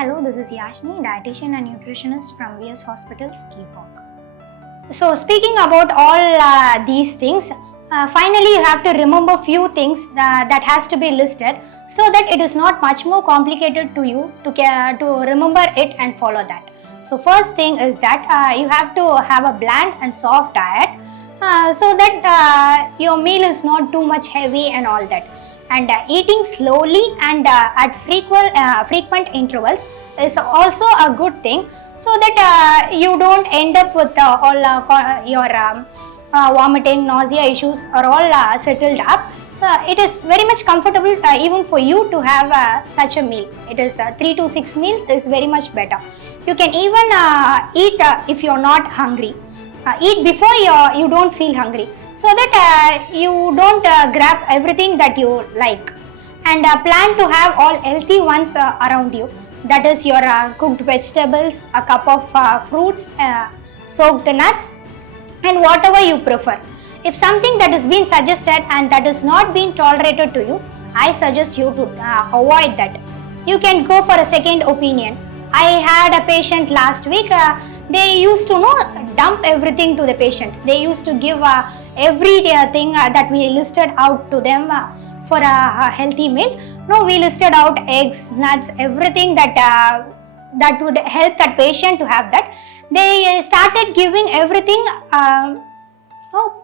hello, this is Yashini, Dietitian and Nutritionist from VS Hospitals, Kilpauk. So speaking about all these things, finally you have to remember few things that has to be listed so that it is not much more complicated to you to remember it and follow that. So first thing is that you have to have a bland and soft diet so that your meal is not too much heavy and all that. And eating slowly and at frequent intervals is also a good thing, so that you don't end up with your vomiting, nausea issues are all settled up. So it is very much comfortable even for you to have such a meal. It is 3 to 6 meals is very much better. You can even eat if you are not hungry. Eat before you don't feel hungry, so that you don't grab everything that you like. And plan to have all healthy ones around you. That is your cooked vegetables, a cup of fruits, soaked nuts, and whatever you prefer. If something that is being suggested and that is not being tolerated to you, I suggest you to avoid that. You can go for a second opinion. I had a patient last week. They used to dump everything to the patient. They used to give every thing that we listed out to them for a healthy meal. No, we listed out eggs, nuts, everything that would help that patient to have that. They started giving everything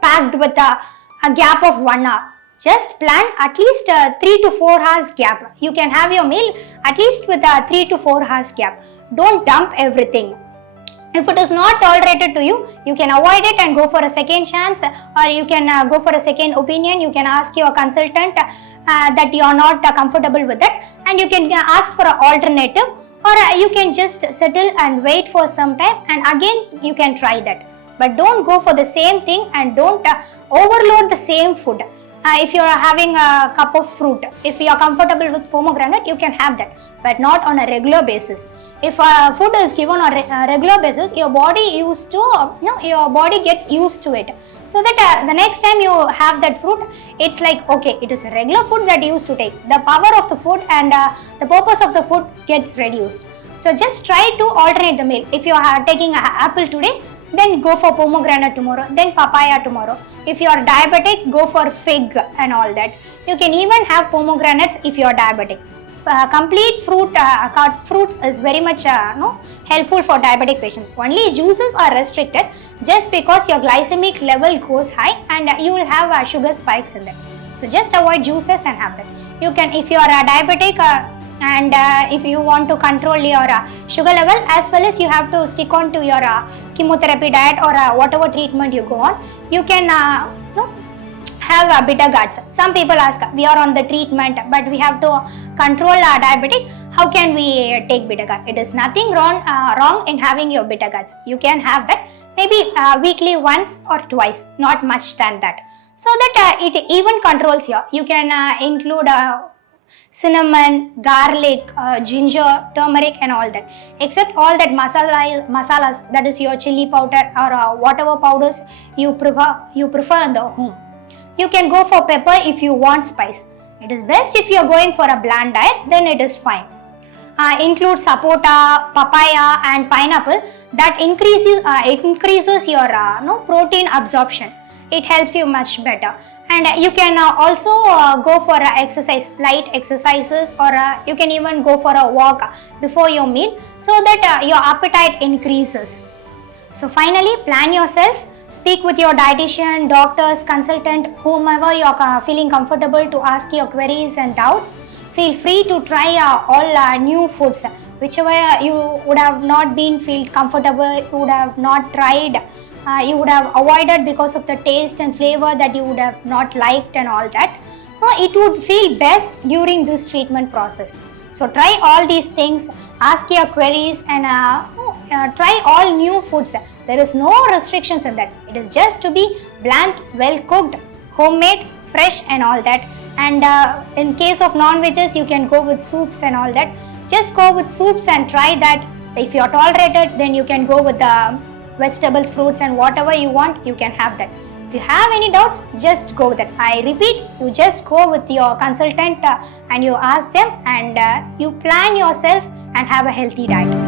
packed with a gap of 1 hour. Just plan at least 3 to 4 hours gap. You can have your meal at least with a 3 to 4 hours gap. Don't dump everything. If it is not tolerated to you, you can avoid it and go for a second chance, or you can go for a second opinion. You can ask your consultant that you are not comfortable with it, and you can ask for an alternative, or you can just settle and wait for some time, and again you can try that. But don't go for the same thing and don't overload the same food. If you are having a cup of fruit, if you are comfortable with pomegranate, you can have that, but not on a regular basis. If food is given on a regular basis, your body gets used to it, so that the next time you have that fruit, it's like, okay, it is a regular food that you used to take. The power of the food and the purpose of the food gets reduced. So just try to alternate the meal. If you are taking an apple today, then go for pomegranate tomorrow, then papaya tomorrow. If you are diabetic, go for fig and all that. You can even have pomegranates if you are diabetic. Complete fruits is very much helpful for diabetic patients. Only juices are restricted just because your glycemic level goes high and you will have sugar spikes in them. So just avoid juices and have that. You can, if you are a diabetic and if you want to control your sugar level, as well as you have to stick on to your chemotherapy diet or whatever treatment you go on, you can have bitter gourds. Some people ask, we are on the treatment but we have to control our diabetic, how can we take bitter gourd? It is nothing wrong in having your bitter gourds. You can have that maybe weekly once or twice, not much than that, so that it even controls you. You can include cinnamon, garlic, ginger, turmeric and all that. Except all that masalas, that is your chili powder or whatever powders you prefer in the home. You can go for pepper if you want spice. It is best if you are going for a bland diet, then it is fine. Include sapota, papaya and pineapple. That increases your protein absorption. It helps you much better. And you can also go for exercise, light exercises, or you can even go for a walk before your meal, so that your appetite increases. So finally, plan yourself. Speak with your dietitian, doctors, consultant, whomever you are feeling comfortable to ask your queries and doubts. Feel free to try all new foods, whichever you would have not been feel comfortable, you would have not tried, you would have avoided because of the taste and flavor that you would have not liked and all that. It would feel best during this treatment process. So try all these things, ask your queries, and try all new foods. There is no restrictions in that. It is just to be bland, well cooked, homemade, fresh and all that. And in case of non-veggies, you can go with soups and all that. Just go with soups and try that. If you are tolerated, then you can go with the vegetables, fruits and whatever you want, you can have that. If you have any doubts, just go with it. I repeat, you just go with your consultant and you ask them, and you plan yourself and have a healthy diet.